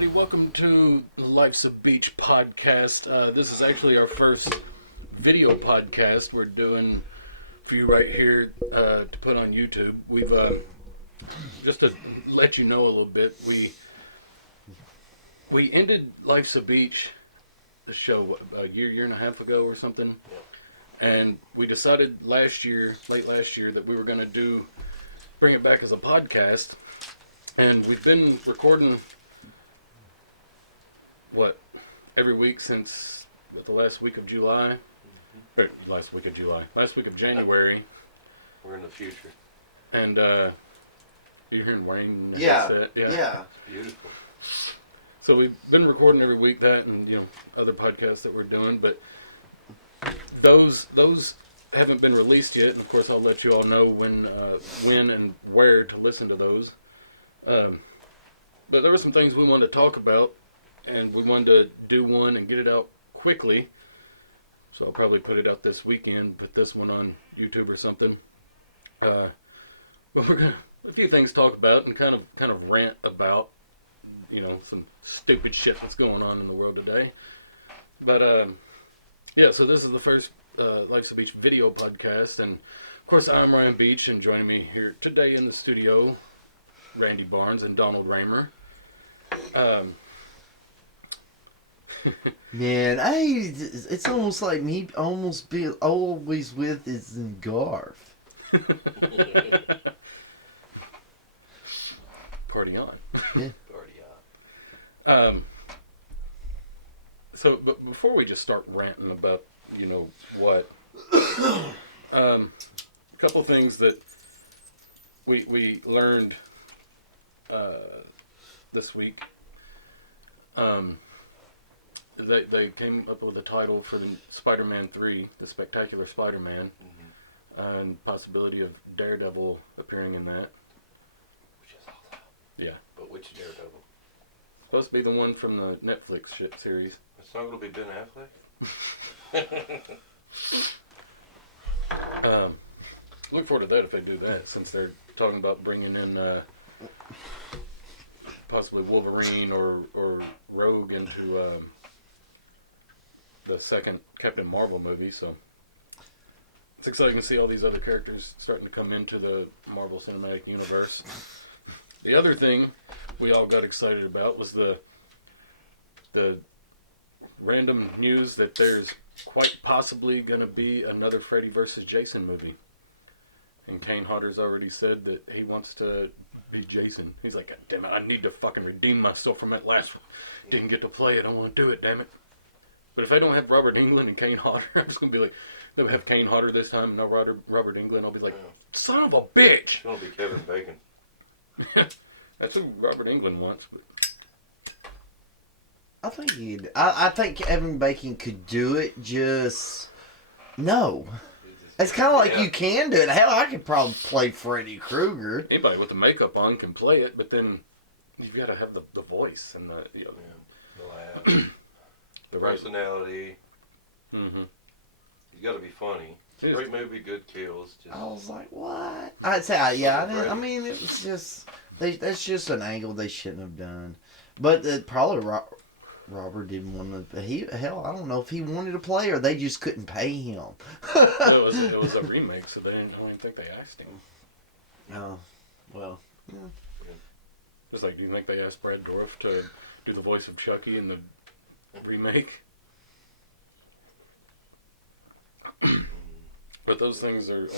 everybody. Welcome to the Life's a Beach podcast. This is actually our first video podcast we're doing for you right here to put on YouTube. We've, just to let you know a little bit, we ended Life's a Beach, the show, a year and a half ago or something. Yep. And we decided late last year, that we were going to bring it back as a podcast. And we've been recording, every week since the last week of July? Mm-hmm. Or last week of January. We're in the future. And, you're hearing Wayne? Yeah. Yeah. It's beautiful. So we've been recording every week that and, other podcasts that we're doing, but those haven't been released yet. And of course I'll let you all know when and where to listen to those. But there were some things we wanted to talk about, and we wanted to do one and get it out quickly. So I'll probably put it out this weekend, put this one on YouTube or something. But we're gonna a few things to talk about and kind of rant about, some stupid shit that's going on in the world today. But so this is the first Life's a Beach video podcast, and of course I'm Ryan Beach, and joining me here today in the studio, Randy Barnes and Donald Raymer. Man, it's almost like me always with is in Garth. Party on. Yeah. Party on. So, but before we just start ranting about, what, a couple things that we learned this week. They came up with a title for the Spider-Man 3, The Spectacular Spider-Man, and possibility of Daredevil appearing in that. Which is awesome. Yeah. But which Daredevil? Supposed to be the one from the Netflix shit series. It's not going to be Ben Affleck? Look forward to that if they do that, since they're talking about bringing in possibly Wolverine or Rogue into the second Captain Marvel movie. So it's exciting to see all these other characters starting to come into the Marvel Cinematic Universe. The other thing we all got excited about was the random news that there's quite possibly going to be another Freddy vs. Jason movie. And Kane Hodder's already said that he wants to be Jason. He's like, God damn it, I need to fucking redeem myself from that last one. Didn't get to play it, I want to do it, damn it. But if I don't have Robert Englund and Kane Hodder, I'm just going to be like, they'll have Kane Hodder this time and no Robert Englund. I'll be like, son of a bitch! It's going to be Kevin Bacon. That's who Robert Englund wants, but... I think Evan Bacon could do it, just... No. It's kind of like you can do it. Hell, I could probably play Freddy Krueger. Anybody with the makeup on can play it, but then you've got to have the voice and the laugh, the personality. Mm-hmm. He's got to be funny. It's a great movie, good kills. I was like, what? I'd say, I mean, it was just... That's just an angle they shouldn't have done. But probably Robert didn't want to... Hell, I don't know if he wanted to play or they just couldn't pay him. It was a remake, so I don't even think they asked him. Oh, well, yeah. Just like, do you think they asked Brad Dourif to do the voice of Chucky in the remake? But those things are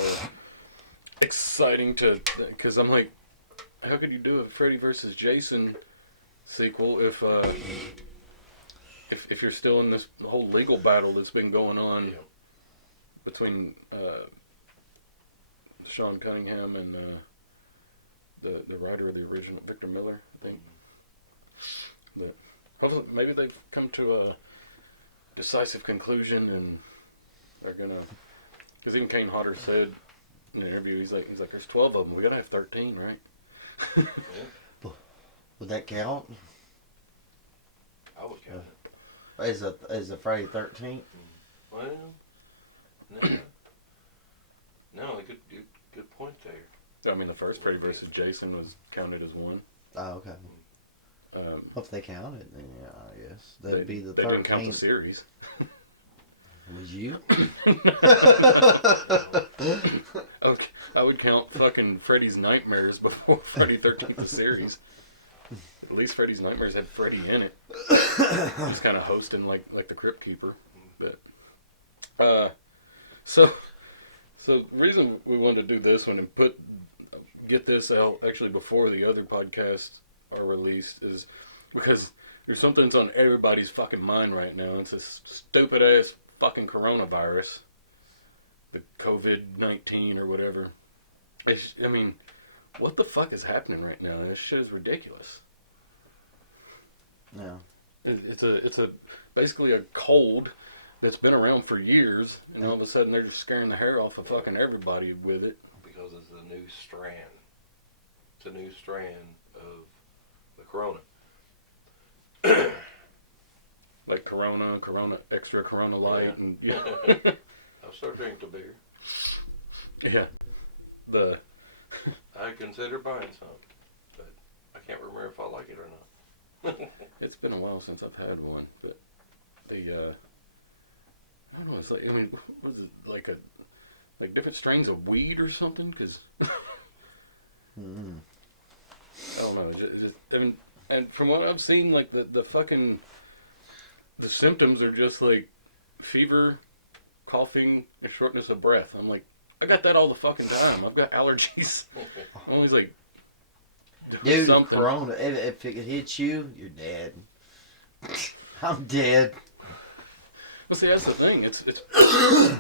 exciting because I'm like, how could you do a Freddy vs. Jason sequel if you're still in this whole legal battle that's been going on between Sean Cunningham and the writer of the original, Victor Miller, I think. But hopefully, maybe they've come to a decisive conclusion and they're gonna. Because even Kane Hodder said in an interview, he's like, there's 12 of them. We gotta have 13, right? Would that count? I would count it. Is a Friday 13th? Well, no, good point there. I mean, the first Freddy vs. Jason was counted as one. Oh, okay. If they count it, then yeah, I guess that'd be the They 13th. didn't count the series. Was you? I would count fucking Freddy's Nightmares before Freddy 13th the series. At least Freddy's Nightmares had Freddy in it. He's kind of hosting like the Crypt Keeper. But so the reason we wanted to do this one and get this out actually before the other podcasts are released is because there's something that's on everybody's fucking mind right now. It's this stupid ass fucking coronavirus, the COVID-19 or whatever. I mean, what the fuck is happening right now? This shit is ridiculous. No. It's a basically a cold that's been around for years, and all of a sudden they're just scaring the hair off of fucking everybody with it. Because it's a new strand. It's a new strand of the corona. Like Corona Extra, Corona Light, Yeah. and yeah. I'll start drinking the beer. Yeah. I consider buying some, but I can't remember if I like it or not. It's been a while since I've had one, but I don't know. It's like, I mean, what is it, like different strains of weed or something? Because I don't know. I mean, and from what I've seen, like the fucking the symptoms are just like fever, coughing, and shortness of breath. I'm like, I got that all the fucking time. I've got allergies. I'm always like, Dude, something. Corona, if it hits you, you're dead. I'm dead. Well, see, that's the thing. It's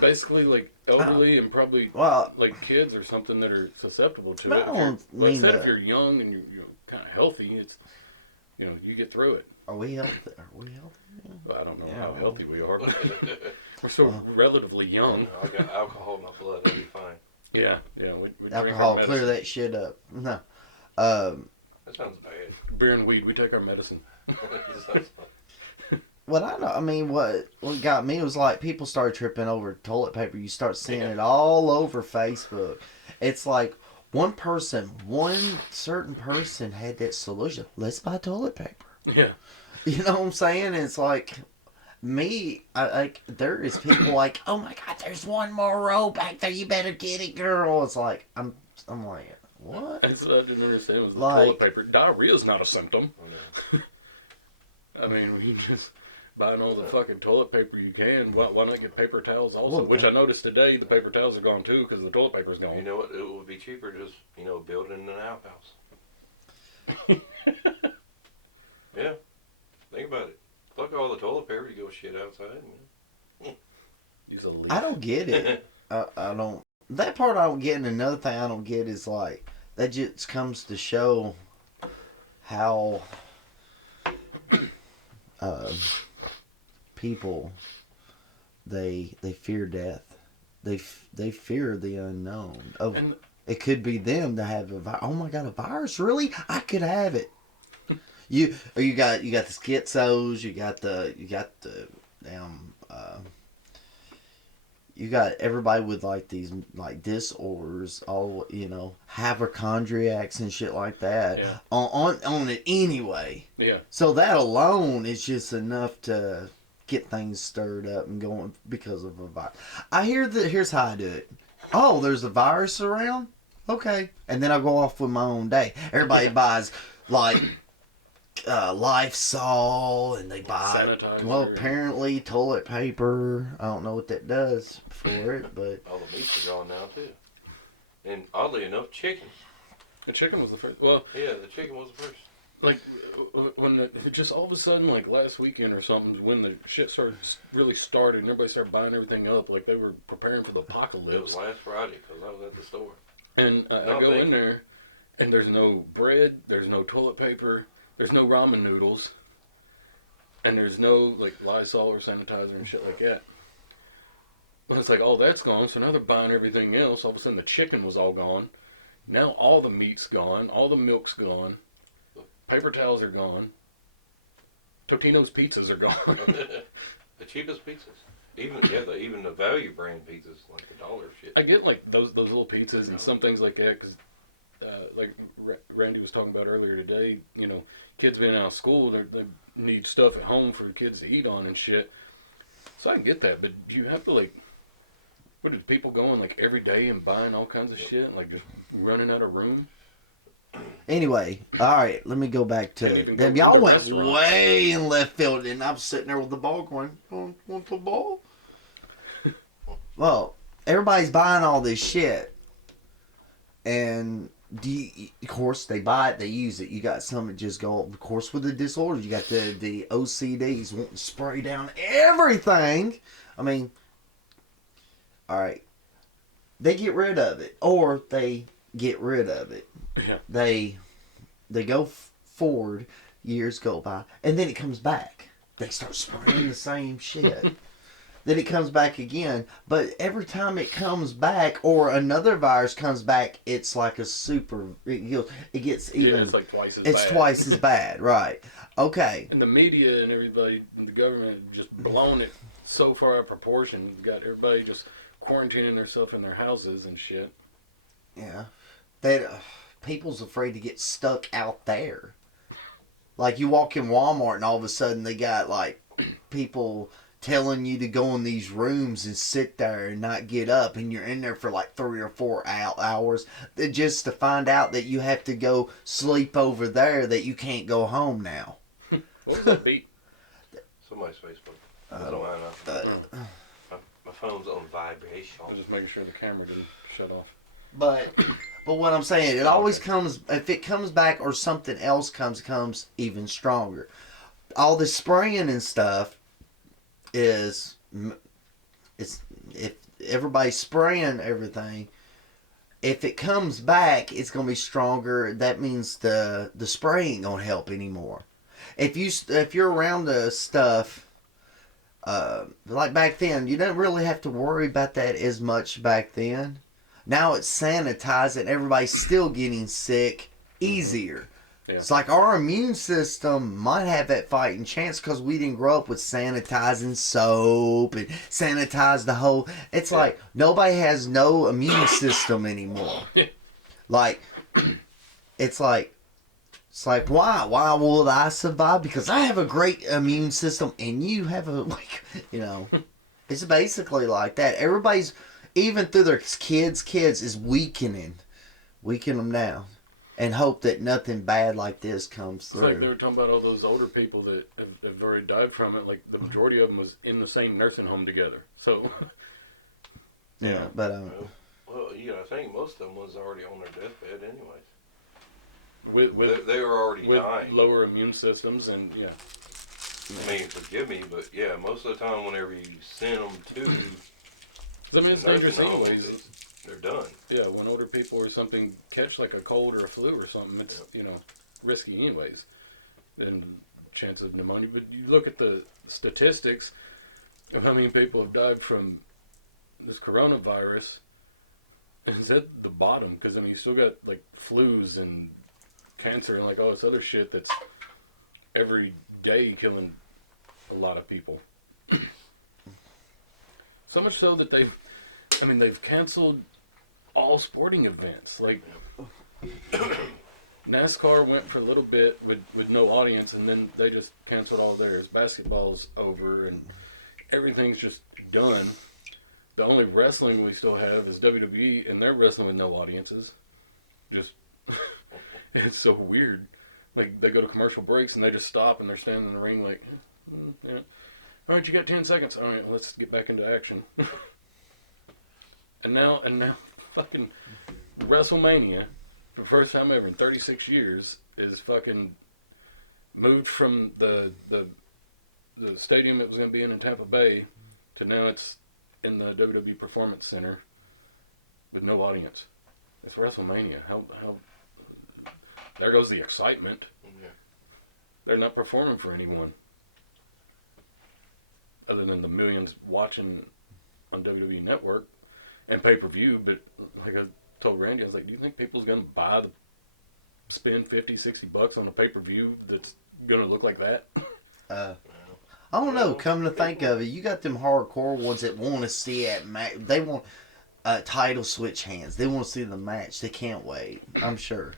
basically like elderly and probably like kids or something that are susceptible to it. But instead, if you're young and you're kind of healthy, it's you get through it. Are we healthy? Yeah. Well, I don't know how healthy we are. We're so relatively young. I got alcohol in my blood. I'll be fine. Yeah. We drink Alcohol our clear medicine. that shit up. No. That sounds bad. Beer and weed, we take our medicine. That sounds fun. What I know, I mean, what got me was like people started tripping over toilet paper. You start seeing it all over Facebook. It's like one certain person had that solution. Let's buy toilet paper. Yeah. You know what I'm saying? It's like me. There is people like, oh my god, there's one more row back there. You better get it, girl. It's like I'm like, what? That's what I didn't understand was the Like- toilet paper. Diarrhea is not a symptom. Oh, no. I mean, when you just buying all the fucking toilet paper you can, why not get paper towels also? Well, Which I noticed today, the paper towels are gone too because the toilet paper's gone. You know what? It would be cheaper just, building an outhouse. Yeah. Think about it. Fuck all the toilet paper. You go shit outside. Use a leaf. I don't get it. I don't. That part I don't get. And another thing I don't get is like that just comes to show how people they fear death. They fear the unknown. And It could be them to have oh my god, a virus? Really? I could have it. You got the schizos, you got the damn you got everybody with like these like disorders, all hypochondriacs and shit like that. Yeah. On it anyway. yeah, So that alone is just enough to get things stirred up and going because of a virus. I hear that. Here's how I do it. Oh, there's a virus around? Okay. And then I go off with my own day. Everybody buys like Lysol, and they buy sanitizer. apparently toilet paper. I don't know what that does for it, but All the meats are gone now, too. And oddly enough, chicken. The chicken was the first. Well, Yeah, the chicken was the first. like when just all of a sudden, like last weekend or something, when the shit really started, and everybody started buying everything up, like they were preparing for the It was apocalypse. last Friday because I was at the store. And I No, go thank in you. there, and there's no bread, there's no toilet paper, there's no ramen noodles, and there's no like Lysol or sanitizer and shit like that. Well, it's like all that's gone, so now they're buying everything else. All of a sudden, the chicken was all gone. Now all the meat's gone, all the milk's gone, paper towels are gone, Totino's pizzas are gone. The cheapest pizzas. Even the value brand pizzas, like the dollar shit. I get like those little pizzas and some things like that because like Randy was talking about earlier today, you know, kids being out of school, they need stuff at home for the kids to eat on and shit. So I can get that, but you have to like, what is people going like every day and buying all kinds of shit, and, like just running out of room? Anyway, all right, let me go back to them. Y'all went way in left field, and I'm sitting there with the ball going, want the ball? Well, everybody's buying all this shit, and of course they buy it, they use it. You got some that just go, of course, with the disorders. You got the OCDs wanting to spray down everything. I mean, all right, they get rid of it, or they get rid of it. Yeah. They go forward, years go by, and then it comes back. They start spraying the same shit. Then it comes back again. But every time it comes back, or another virus comes back, it's like a super. It gets even. Yeah, it's like twice as bad. It's twice as bad, right? Okay. And the media and everybody, and the government, have just blown it so far out of proportion. You got everybody just quarantining themselves in their houses and shit. Yeah. People's afraid to get stuck out there. Like you walk in Walmart and all of a sudden they got like people telling you to go in these rooms and sit there and not get up, and you're in there for like 3 or 4 hours just to find out that you have to go sleep over there, that you can't go home now. What was that beat? Somebody's Facebook. That's mine. My phone's on vibration. I was just making sure the camera didn't shut off. But what I'm saying, it always comes, if it comes back or something else comes even stronger. All this spraying and stuff it's if everybody's spraying everything, if it comes back, it's going to be stronger. That means the spray ain't going to help anymore. If you're around the stuff, like back then, you didn't really have to worry about that as much back then. Now it's sanitized and everybody's still getting sick easier. Yeah. It's like our immune system might have that fighting chance because we didn't grow up with sanitizing soap and sanitize the whole. It's like nobody has no immune system anymore. Like, it's like why? Why will I survive? Because I have a great immune system and you have a, like, you know, it's basically like that. Everybody's, even through their kids is weakening them now, and hope that nothing bad like this comes through. It's like they were talking about all those older people that have already died from it. Like the majority of them was in the same nursing home together. So yeah, but well, yeah, I think most of them was already on their deathbed anyways. They were already with dying. Lower immune systems, and yeah. I mean, forgive me, but yeah, most of the time whenever you send them to, I mean, it's dangerous anyways. They're done. Yeah, when older people or something catch like a cold or a flu or something, it's you know, risky anyways. And chance of pneumonia. But you look at the statistics of how many people have died from this coronavirus. It's at the bottom, because I mean, you still got like flus and cancer and like all this other shit that's every day killing a lot of people. So much so that they've canceled all sporting events. Like NASCAR went for a little bit with no audience, and then they just canceled all theirs. Basketball's over, and everything's just done. The only wrestling we still have is WWE, and they're wrestling with no audiences. Just, it's so weird. Like, they go to commercial breaks, and they just stop, and they're standing in the ring like, yeah. All right, you got 10 seconds. All right, let's get back into action. And now, fucking WrestleMania, for the first time ever in 36 years, is fucking moved from the stadium it was going to be in Tampa Bay to now it's in the WWE Performance Center with no audience. It's WrestleMania. How there goes the excitement. Yeah. They're not performing for anyone other than the millions watching on WWE Network and pay-per-view. But like I told Randy, I was like, do you think people's going to spend $50-$60 on a pay-per-view that's going to look like that? I don't know. Come to think of it, you got them hardcore ones that want to see it. They want. title switch hands. They want to see the match. They can't wait. I'm sure.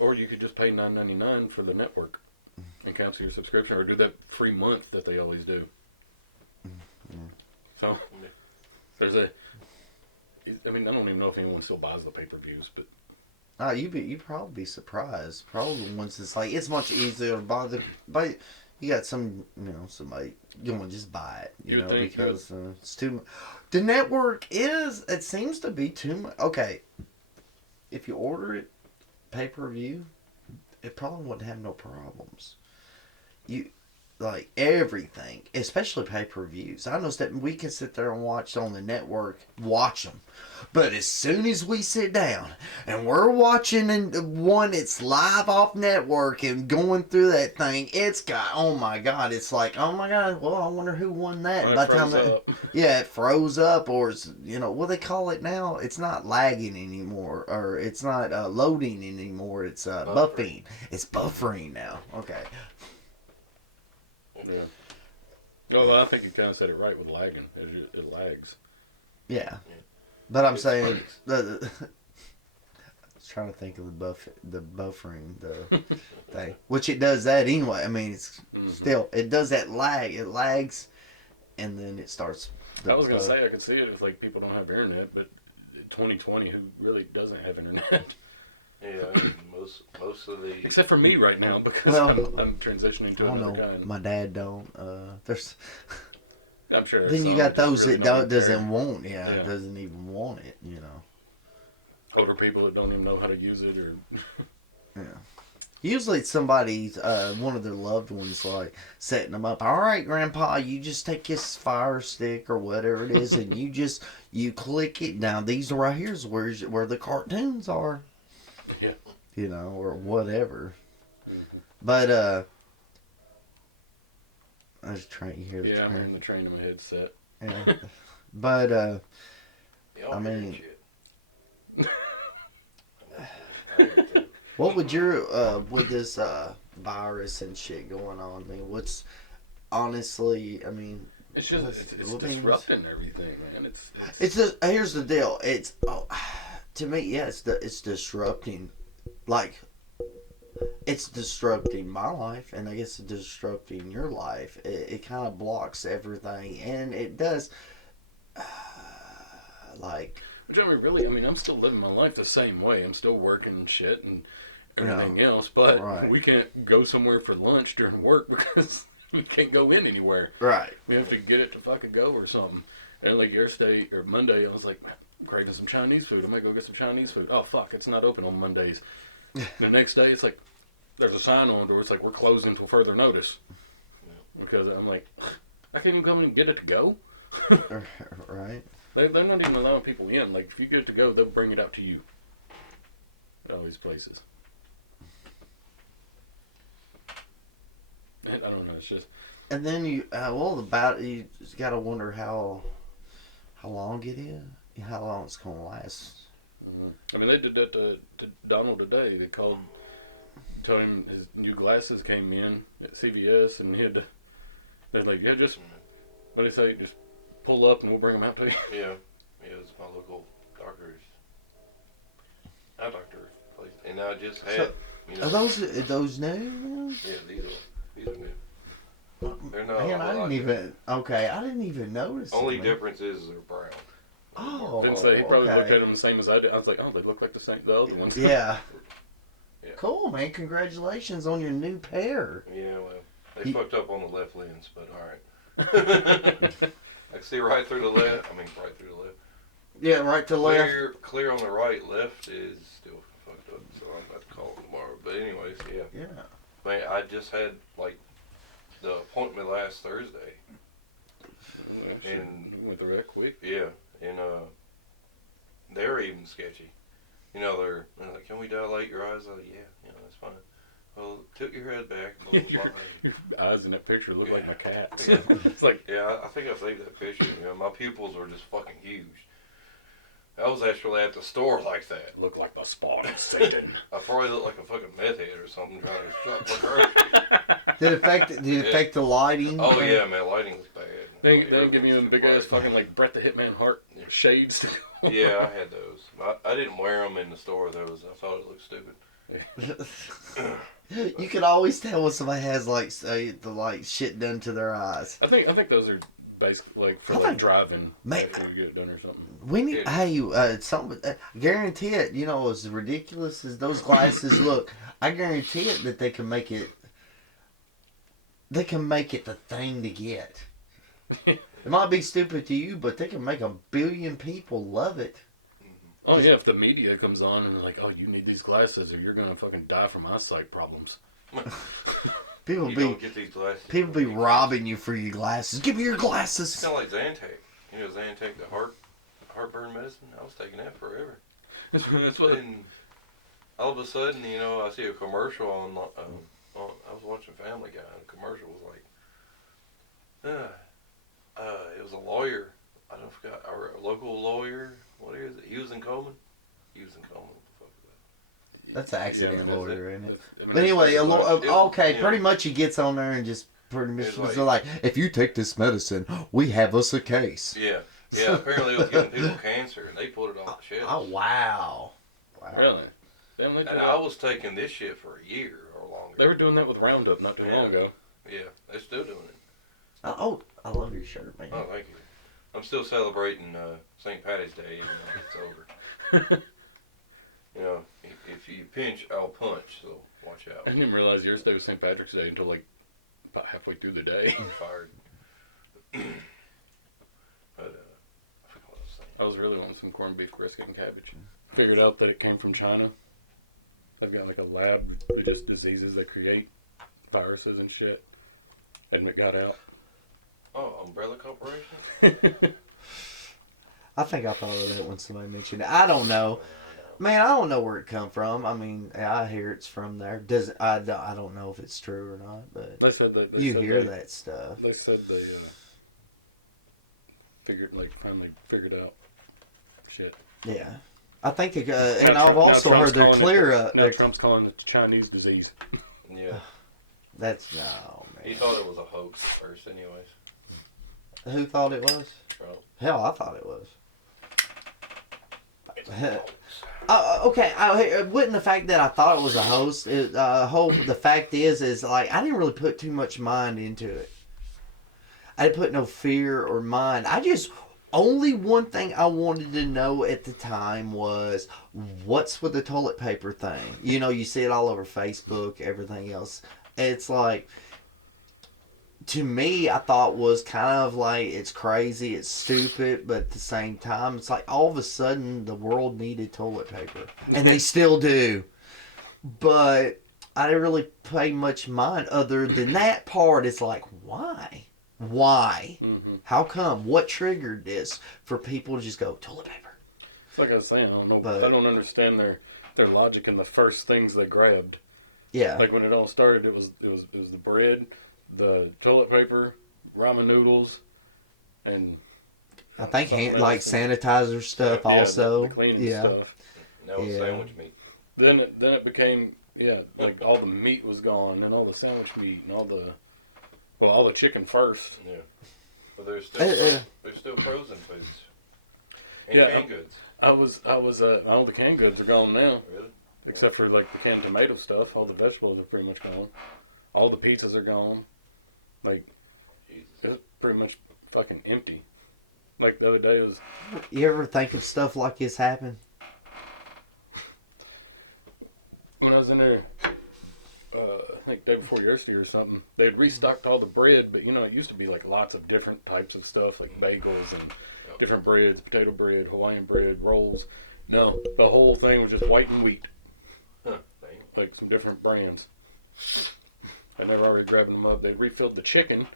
Or you could just pay $9.99 for the network and cancel your subscription, or do that free month that they always do. So there's a. I mean, I don't even know if anyone still buys the pay-per-views, but You'd probably be surprised. Probably once it's like it's much easier to buy. You got somebody you want to just buy it, You would think, because it's too much. The network it seems to be too much. Okay, if you order it pay-per-view, it probably wouldn't have no problems. You like everything, especially pay-per-views. I noticed that we can sit there and watch on the network, watch them. But as soon as we sit down and we're watching one, it's live off network and going through that thing, it's got, oh my God, it's like, oh my God, well, I wonder who won that. well, By it the time froze up. yeah, it froze up, or it's, what they call it now? It's not lagging anymore, or it's not loading anymore. It's buffering. It's buffering now. Okay. Yeah. Well, I think you kind of said it right with lagging. It lags. Yeah. But I'm It's saying, funny. I was trying to think of the buffering, the thing, which it does that anyway. I mean, it's still, it does that lag. It lags, and then it starts. I was going to say I could see it if like people don't have internet, but 2020, who really doesn't have internet? Yeah, I mean, most of the Except for me right now, because Well, I'm transitioning I to don't another know. kind. My dad don't. There's. I'm sure. there's Then you some got those really that don't don't, doesn't care. want. Yeah. Doesn't even want it. Older people that don't even know how to use it, or Yeah. Usually it's somebody's, one of their loved ones, like, setting them up. All right, Grandpa, you just take this Fire Stick or whatever it is, and you click it. Now, these right here is where the cartoons are. Yeah. Or whatever. Mm-hmm. But, I was trying to hear the I'm train. in the train in my headset. Yeah. But, y'all I hear mean- shit. what would your, with this, virus and shit going on, I mean, what's, honestly, I mean, It's just What's- it's what things- disrupting everything, man. it's just, here's the deal. It's, to me, yeah, it's disrupting, like, it's disrupting my life, and I guess it's disrupting your life. It kind of blocks everything, and it does, like, Which I mean, I'm still living my life the same way. I'm still working and shit and everything else, but right. we can't go somewhere for lunch during work because we can't go in anywhere. right. We have to get it to fucking go or something. And like yesterday or Monday, I was like, I'm craving some Chinese food. I'm gonna go get some Chinese food. Oh fuck, it's not open on Mondays. The next day, it's like there's a sign on the door. It's like we're closing until further notice. Because I'm like, I can't even come and get it to go. Right. They're not even allowing people in. Like, if you get it to go, they'll bring it out to you. At all these places. And I don't know, it's just... And then you just gotta wonder how long it is, how long it's gonna last. I mean, they did that to Donald today. They told him his new glasses came in at CVS, and they're like, yeah, just, what do they say, just pull up and we'll bring them out to you. Yeah, it's my local doctor's. Eye doctor place, and I just had. Are those new? Yeah, these are new. They're not. Man, I didn't even notice. Only them. difference is they're brown. Oh, Didn't say, he probably okay. looked at them the same as I did. I was like, oh, they look like the other ones. Yeah. Yeah. Cool, man. Congratulations on your new pair. Yeah, well, they fucked up on the left lens, but all right. I can see right through the left. I mean, right through the left. Yeah, right to left. Clear on the right. Left is still fucked up, so I'm about to call them tomorrow. But anyways, yeah. Yeah. Man, I just had like the appointment last Thursday. And went through that quick. yeah, and they're even sketchy. They're like, can we dilate your eyes? I'm like, yeah, that's fine. Well, tilt your head back. Blah, blah, blah. Your eyes in that picture look like my cat's. Yeah. It's like, Yeah, I think I saved that picture. My pupils are just fucking huge. I was actually at the store like that. look like the spawn of Satan. I probably look like a fucking meth head or something trying to shop for groceries. Did it affect the lighting? Oh yeah, man, lighting was bad. They ain't giving you them big ass fucking like Bret the Hitman Hart shades. Yeah, I had those. I didn't wear them in the store. I thought it looked stupid. You can always tell when somebody has like the shit done to their eyes. I think those are basically like for I like think- driving. Man- If you get done or something. We need, Yeah. hey, something. Guarantee it. You know, as ridiculous as those glasses look, I guarantee it that they can make it. They can make it the thing to get. It might be stupid to you, but they can make 1 billion people love it. Oh yeah, if the media comes on and they're like, "Oh, you need these glasses, or you're gonna fucking die from eyesight problems." People You be don't get these glasses. people be robbing you for your glasses. Give me your It's glasses. kind of like Zantac. You know Zantac, the heartburn medicine? I was taking that forever. That's what. Then all of a sudden, you know, I see a commercial on I was watching Family Guy, and the commercial was like, it was a lawyer. I don't forgot, a local lawyer. What is it? Hughes and Coleman. What the fuck is that? That's an accident Yeah, lawyer, isn't it? I mean, But anyway, it- okay, yeah. pretty much he gets on there and just pretty much It's was like- like, if you take this medicine, we have us a case. Yeah. Apparently it was giving people cancer, and they pulled it off the shelves. Oh wow! really? Damn, they, And did I that. was taking this shit for a year or longer. They were doing that with Roundup not too Yeah. long ago. Yeah, they're still doing it. Oh, I love your shirt, man. Oh, thank you. I'm still celebrating St. Patty's Day, even though it's over. You know, if you pinch, I'll punch, so watch out. I didn't even realize yours day was St. Patrick's Day until like about halfway through the day. I'm fired. But, I forgot what I was saying. I was really wanting some corned beef brisket and cabbage. Figured out that it came from China. They've got like a lab with just diseases they create, viruses and shit. And it got out. Oh, Umbrella Corporation? I think I thought of that when somebody mentioned it. I don't know, man. I don't know where it come from. I mean, I hear it's from there. I don't know if it's true or not, but They said that you hear that stuff. They said they finally figured out shit. Yeah, I think they, and Now I've Trump- also now heard they're Trump's clear. calling it, now They're, Trump's calling it the Chinese disease. Yeah. that's no He man. thought it was a hoax at first, anyways. Who thought it was? Trump. Hell, I thought it was. It's a hoax. Okay, wouldn't the fact that I thought it was a host, the fact is like, I didn't really put too much mind into it. I didn't put no fear or mind. Only one thing I wanted to know at the time was, what's with the toilet paper thing? You know, you see it all over Facebook, everything else. It's like, to me, I thought was kind of like, it's crazy, it's stupid, but at the same time, it's like all of a sudden the world needed toilet paper. And they still do. But I didn't really pay much mind other than that part. It's like, why? Why? Mm-hmm. How come? What triggered this for people to just go, toilet paper? It's like I was saying, I don't know, But- I don't understand their logic in the first things they grabbed. Yeah. Like when it all started, it was the bread, the toilet paper, ramen noodles, and I think something like else. sanitizer stuff yeah, also. the cleaning Yeah. stuff. That was Yeah. sandwich meat. Then it became like all the meat was gone, and all the sandwich meat, and all the chicken first. Yeah. But there's still frozen foods. And Yeah, canned goods. All the canned goods are gone now, Really? except for like the canned tomato stuff. All the vegetables are pretty much gone. All the pizzas are gone. Like, Jesus. it's pretty much fucking empty. Like the other day it was. You ever think of stuff like this happen? When I was in there, I think day before yesterday or something, they had restocked all the bread, but it used to be like lots of different types of stuff, like bagels and different breads, potato bread, Hawaiian bread, rolls. No, the whole thing was just white and wheat, Huh. Dang. like some different brands. And they were already grabbing them up. They refilled the chicken,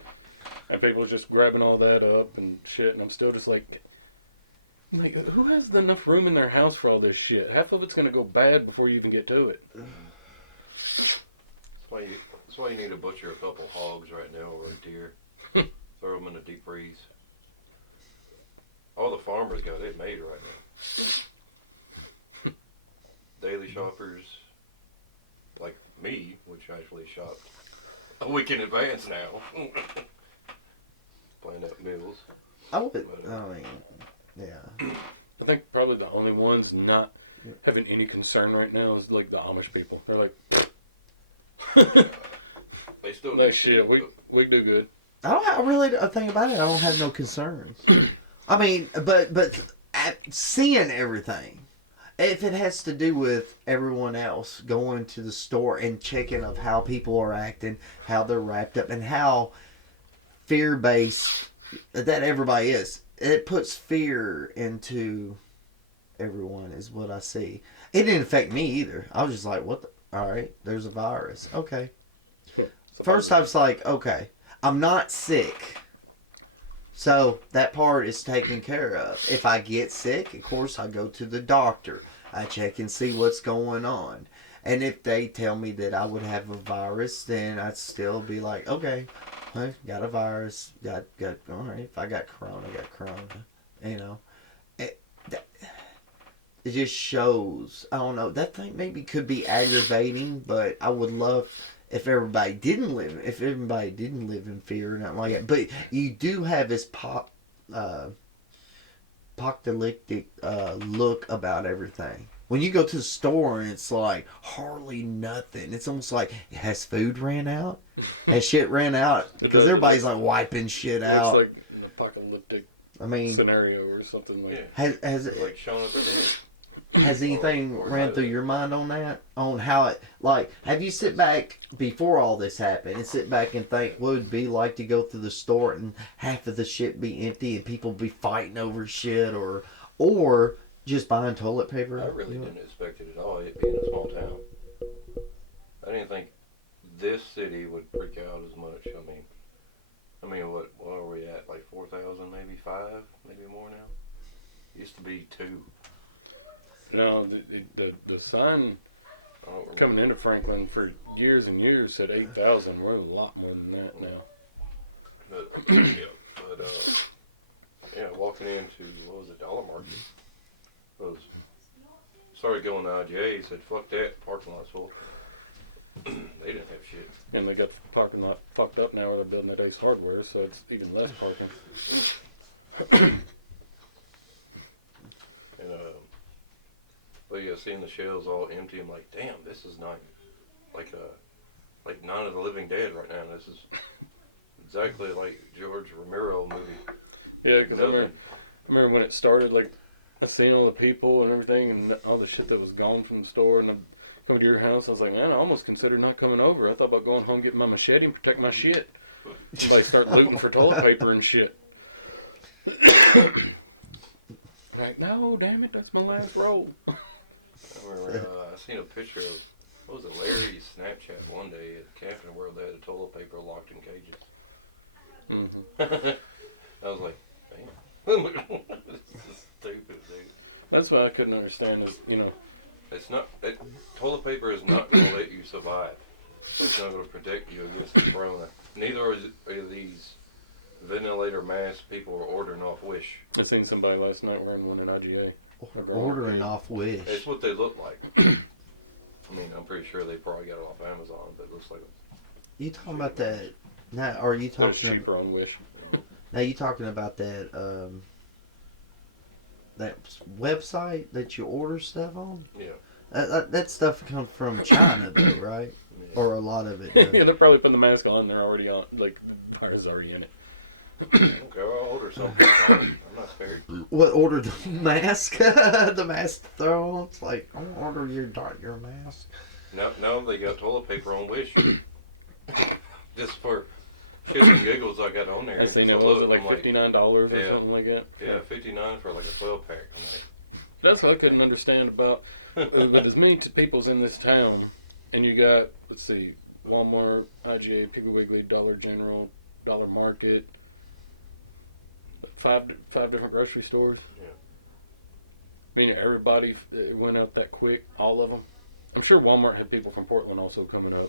and people were just grabbing all that up and shit. And I'm still just like, who has enough room in their house for all this shit? Half of it's gonna go bad before you even get to it. That's why you need to butcher a couple hogs right now or a deer. Throw them in the deep freeze. All the farmers got it made right now. Daily shoppers, like me, which actually shopped a week in advance now. Plan up meals. I would. I mean, yeah. I think probably the only ones not having any concern right now is like the Amish people. They're like, They still like shit. We do good. I really think about it. I don't have no concerns. I mean, but seeing everything, if it has to do with everyone else going to the store and checking of how people are acting, how they're wrapped up, and how fear-based that everybody is, it puts fear into everyone is what I see. It didn't affect me either. I was just like, what the? All right, there's a virus. Okay. First I was like, okay, I'm not sick. So that part is taken care of. If I get sick, of course, I go to the doctor. I check and see what's going on. And if they tell me that I would have a virus, then I'd still be like, okay, I got a virus. Got all right. If I got corona, I got corona. You know, it just shows. I don't know. That thing maybe could be aggravating, but I would love if everybody didn't live in fear or nothing like that. But you do have this apocalyptic look about everything. When you go to the store and it's like hardly nothing, it's almost like, has food ran out? Has shit ran out? Because everybody's like wiping shit out. It's like an apocalyptic scenario or something like that. Has it, like Shaun of the Dead. Has anything ran through your mind on that? On how it, like, have you sit back before all this happened and sit back and think what it would be like to go through the store and half of the shit be empty and people be fighting over shit or just buying toilet paper? I really didn't expect it at all, it being a small town. I didn't think this city would freak out as much. I mean, what are we at? Like 4,000, maybe 5, maybe more now? Used to be 2. No, the sign coming into Franklin for years and years said 8,000. We're a lot more than that now. But walking into, what was it, Dollar Market, started going to IGA, said, fuck that, parking lot's full. They didn't have shit. And they got the parking lot fucked up now where they're building that Ace Hardware, so it's even less parking. And, but yeah, seeing the shelves all empty, I'm like, damn, this is not like Night of the Living Dead right now. This is exactly like George Romero movie. Yeah, because I remember when it started, like, I seen all the people and everything and all the shit that was gone from the store, and I'm coming to your house, I was like, man, I almost considered not coming over. I thought about going home, getting my machete and protect my shit. Like, start looting for toilet paper and shit. Like, no, damn it, that's my last roll. I remember I seen a picture of, what was it, Larry's Snapchat one day at Camping World. They had the toilet paper locked in cages. I was like, damn. This is stupid, dude. That's what I couldn't understand is, toilet paper is not going to let you survive. It's not going to protect you against the corona. Neither are these ventilator masks people are ordering off Wish. I seen somebody last night wearing one in IGA. Ordering off Wish. It's what they look like. I mean, I'm pretty sure they probably got it off Amazon, but it looks like You talking about that? Now, are you talking? It's cheaper on Wish. Now you talking about that that website that you order stuff on? Yeah. That stuff comes from China, though, right? Yeah. Or a lot of it. Yeah, they're probably putting the mask on. They're already on. Like, the virus is already in it. Okay, I'll order something. I'm not scared. What, order the mask? The mask to throw on? It's like, I'll order your mask. No, they got toilet paper on Wish. Just for shits and giggles, I got on there. I seen it. Was it like $59 or something like that? Yeah, $59 for like a 12-pack. I'm like, that's what I couldn't understand about. But as many people's in this town, and you got, let's see, Walmart, IGA, Piggly Wiggly, Dollar General, Dollar Market, five different grocery stores. Yeah. I mean, everybody went out that quick, all of them. I'm sure Walmart had people from Portland also coming up.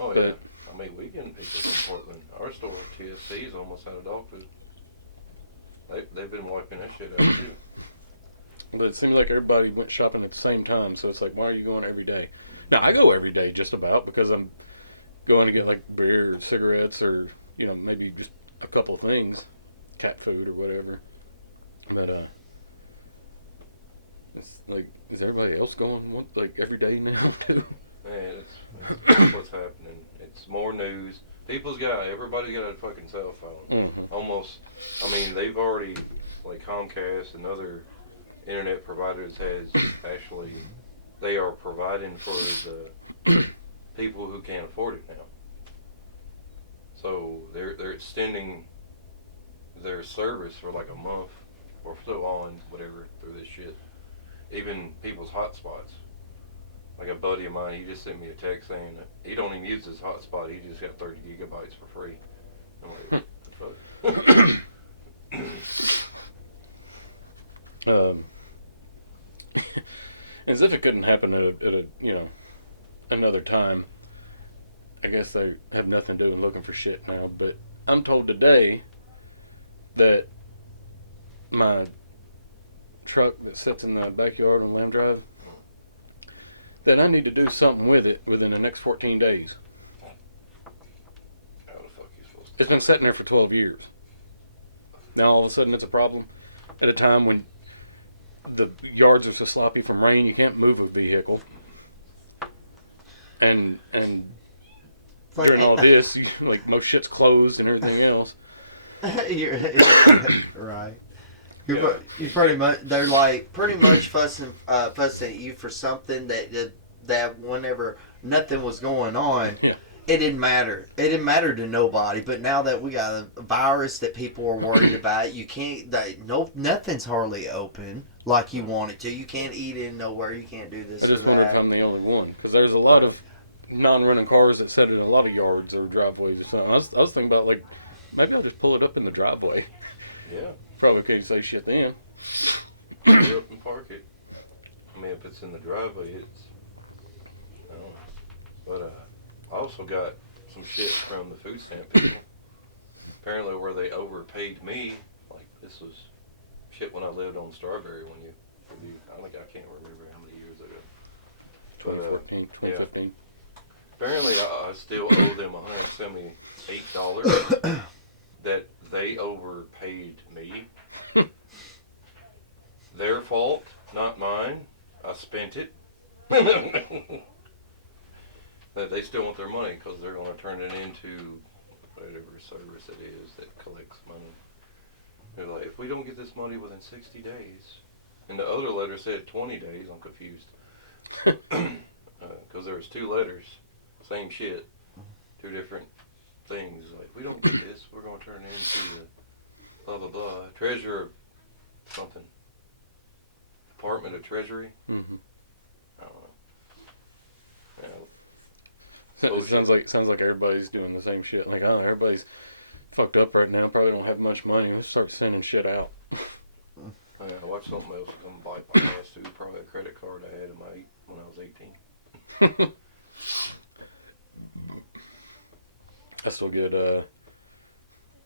Oh, yeah. I mean, we getting people from Portland. Our store, TSC's, almost out of dog food. They've been wiping that shit out, too. But it seems like everybody went shopping at the same time, so it's like, why are you going every day? Now, I go every day just about because I'm going to get, like, beer or cigarettes or, maybe just a couple of things. cat food or whatever. But it's like, is everybody else going like every day now too? Man, it's what's happening. It's more news. Everybody's got a fucking cell phone. Mm-hmm. Almost, I mean, they've already, like Comcast and other internet providers actually, they are providing for the people who can't afford it now. So they're extending their service for like a month or so on, whatever, through this shit. Even people's hotspots. Like a buddy of mine, he just sent me a text saying that he don't even use his hotspot. He just got 30 gigabytes for free. I'm like, what the fuck? As if it couldn't happen at a another time. I guess they have nothing to do with looking for shit now. But I'm told today that my truck that sits in the backyard on Lamb Drive, that I need to do something with it within the next 14 days. How the fuck you supposed to? It's been sitting there for 12 years. Now all of a sudden it's a problem at a time when the yards are so sloppy from rain you can't move a vehicle. And during all this, like most shit's closed and everything else. You're right. You pretty much, they're like pretty much fussing at you for something that whenever nothing was going on, Yeah. it didn't matter. It didn't matter to nobody. But now that we got a virus that people are worried about, you can't. Nothing's hardly open like you want it to. You can't eat in nowhere. You can't do this I just or wonder that. if I'm the only one, because there's a lot of non-running cars that sit in a lot of yards or driveways or something. I was thinking about, like, maybe I'll just pull it up in the driveway. Yeah. Probably can't say shit then. Pull it up and park it. I mean, if it's in the driveway, it's. I don't know. But I also got some shit from the food stamp people. Apparently, where they overpaid me, like this was shit when I lived on Strawberry when I can't remember how many years ago. 2014, 2015. Yeah. Apparently, I still owe them $178 that they overpaid me. Their fault, not mine. I spent it. That they still want their money because they're going to turn it into whatever service it is that collects money. They're like, if we don't get this money within 60 days, and the other letter said 20 days, I'm confused. Because there was two letters, same shit, two different things. Like, we don't get this, we're going to turn it into the blah blah blah treasurer something. Department of Treasury. Mm-hmm. I don't know. Yeah. It sounds like everybody's doing the same shit. Like, I don't know, everybody's fucked up right now. Probably don't have much money. Let's start sending shit out. I watched something else come bite my ass too. Probably a credit card I had when I was 18. I still get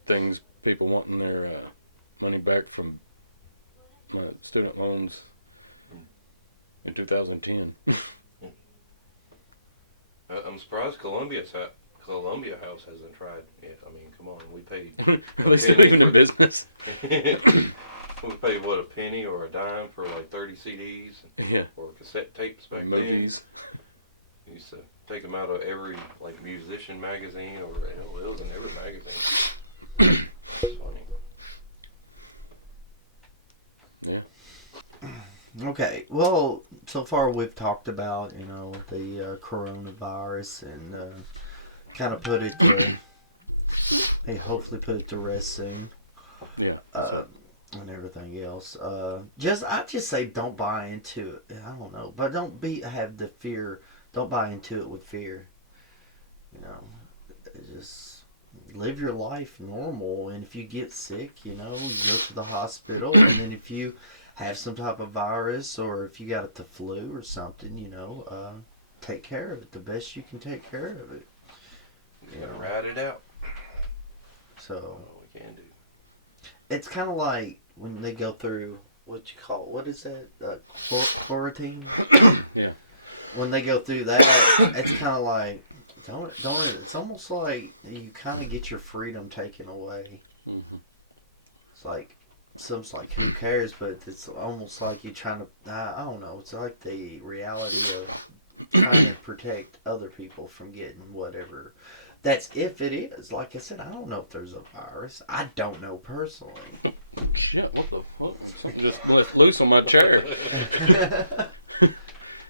things, people wanting their money back from my student loans in 2010. I'm surprised Columbia House hasn't tried yet. I mean, come on, we paid. Are they still even in business? We paid what, a penny or a dime for like 30 CDs, Yeah. or cassette tapes back Movies. then. Used to take them out of every like musician magazine, or hell, it was in every magazine. It's funny. Yeah. Okay, well, so far we've talked about, the coronavirus and kind of put it to, hey, hopefully put it to rest soon. Yeah. And everything else. I just say don't buy into it. I don't know, but don't have the fear. Don't buy into it with fear. Just live your life normal, and if you get sick, you go to the hospital, and then if you have some type of virus, or if you got the flu or something, take care of it the best you can take care of it. You gotta ride it out. So That's all we can do. it's kind of like when they go through what is that? Chloroquine. Yeah. When they go through that, it's kind of like it's almost like you kind of get your freedom taken away. Mm-hmm. It's like, some's like, who cares? But it's almost like you're trying to, I don't know, it's like the reality of trying to protect other people from getting whatever. That's if it is. Like I said, I don't know if there's a virus. I don't know personally. Shit, what the fuck? Something just left loose on my chair.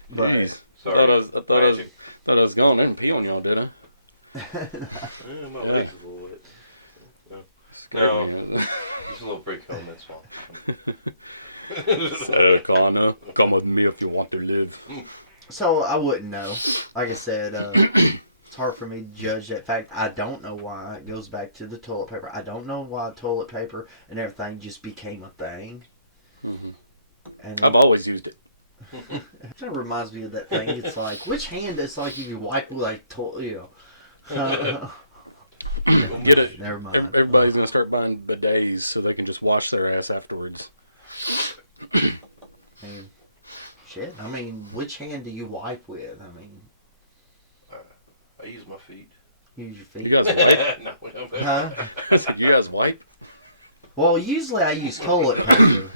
But Jeez. Sorry. I thought I was going there and pee on y'all, did I? Yeah, my Yeah. legs a little bit. No. Just a little break home, that's fine. Connor, come with me if you want to live. so I wouldn't know. Like I said, it's hard for me to judge that fact. I don't know why. It goes back to the toilet paper. I don't know why toilet paper and everything just became a thing. And I've always used it. it kind of reminds me of that thing. It's like, which hand? It's like if you wipe with like, Get it. Never mind. Everybody's gonna start buying bidets so they can just wash their ass afterwards. I mean, shit. I mean, which hand do you wipe with? I mean, I use my feet. use your feet. You guys wipe? No. Huh? I said, you guys wipe? Well, usually I use toilet paper.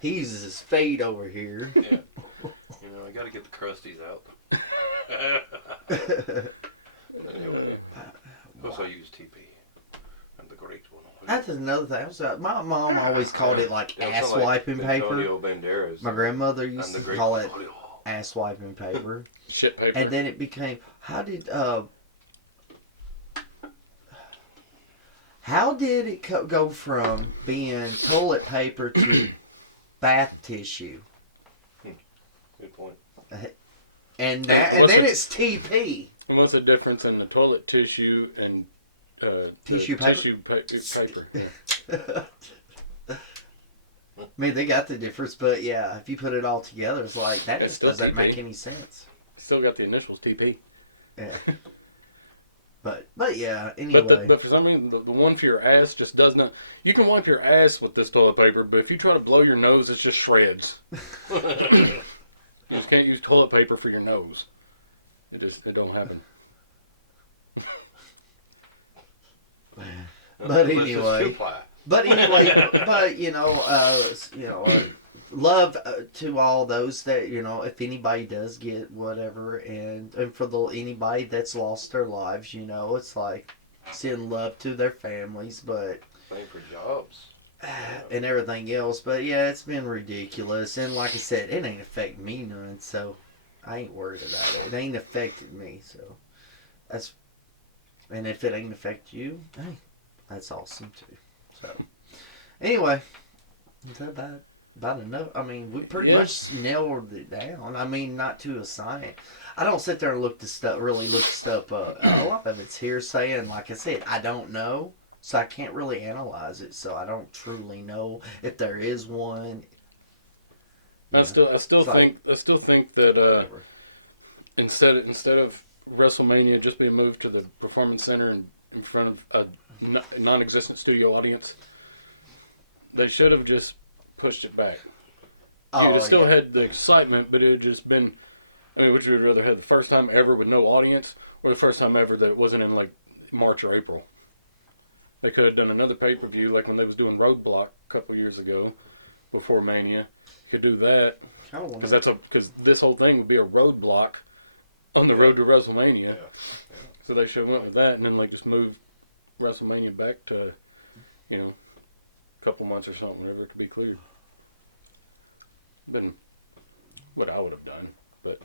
He uses his feet over here. Yeah. You know, I gotta get the crusties out. Anyway. Also, I use TP. I'm the great one. That's another thing. I was, my mom always called it like Yeah, ass it's like wiping paper. Antonio Banderas. My grandmother I'm used the to great call it Antonio. ass wiping paper. Shit paper. And then it became, how did it go from being toilet paper to bath tissue? Good point. And then it's TP. And what's the difference in the toilet tissue and Tissue paper? Paper. I mean, they got the difference, but yeah, if you put it all together, it's like, that It's just still doesn't TP. make any sense. Still got the initials TP. Yeah. But yeah, anyway. But for some reason, the one for your ass just does not. You can wipe your ass with this toilet paper, but if you try to blow your nose, it's just shreds. You just can't use toilet paper for your nose. It don't happen. But Unless it's anyway. two-ply. But love to all those that, if anybody does get whatever, and for anybody that's lost their lives, it's like send love to their families, but Paying for jobs. and everything else. But yeah, it's been ridiculous, and like I said, it ain't affecting me none, so I ain't worried about it. It ain't affected me, so and if it ain't affect you, hey, that's awesome too. So anyway, is that about enough? I mean, we pretty much nailed it down. I mean, not to a science. I don't sit there and look this stuff up. A lot of it's hearsay, and like I said, I don't know, so I can't really analyze it. So I don't truly know if there is one. I still think that Whatever. instead of WrestleMania just being moved to the Performance Center in front of a non-existent studio audience, they should have just pushed it back. You would have still had the excitement, but it would just been. I mean, would you rather have the first time ever with no audience, or the first time ever that it wasn't in like March or April? They could have done another pay-per-view like when they was doing Roadblock a couple years ago, before Mania. You could do that because this whole thing would be a roadblock on the road to WrestleMania. Yeah. So they should have went with that and then like just move WrestleMania back to, a couple months or something, whenever it could be cleared. Been what I would have done, but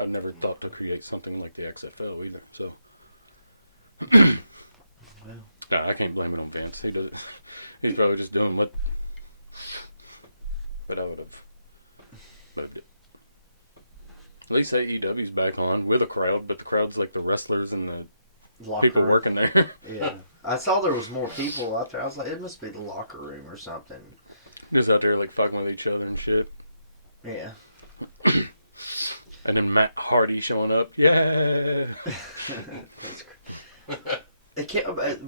I've never thought to create something like the XFL either. So, Well, no, I can't blame it on Vince. He does. He's probably just doing what I would have. But at least AEW's back on with a crowd, but the crowd's like the wrestlers and the locker people room. working there. Yeah, I saw there was more people out there. I was like, it must be the locker room or something. Just out there like fucking with each other and shit. Yeah. And then Matt Hardy showing up. Yeah.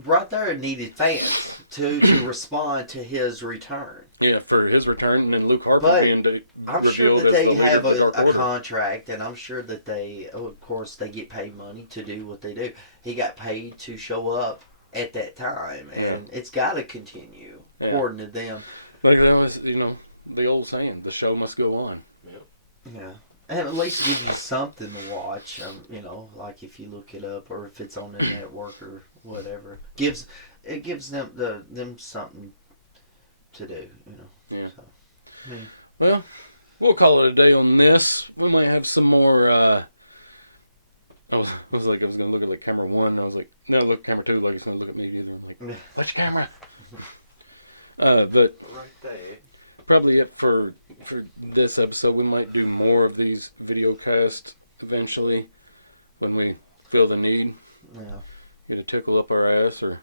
Right there, it needed fans to respond to his return. Yeah, for his return, and then Luke Harper But being I'm sure revealed that as they the leader have of the a Dark Order. contract, and I'm sure that they, of course, they get paid money to do what they do. He got paid to show up at that time, and it's got to continue, according to them. Like that was, the old saying, the show must go on. Yeah. And at least gives you something to watch, like if you look it up or if it's on the network or whatever. It gives them something to do, Yeah. So, I mean, well, we'll call it a day on this. We might have some more. I was going to look at like camera one. I was like, no, look at camera two. Like he's going to look at me. And I'm like, which camera? But Right there. probably it for this episode. We might do more of these video casts eventually when we feel the need. yeah. Get a tickle up our ass or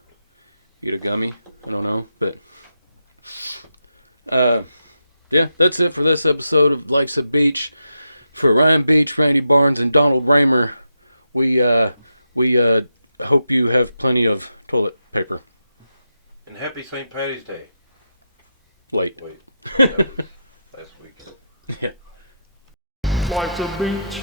eat a gummy. I don't know, but yeah, that's it for this episode of Life's at Beach. For Ryan Beach, Randy Barnes, and Donald Raymer, we hope you have plenty of toilet paper. And happy St. Patty's Day. Wait. That was last weekend. Yeah. Life's a beach.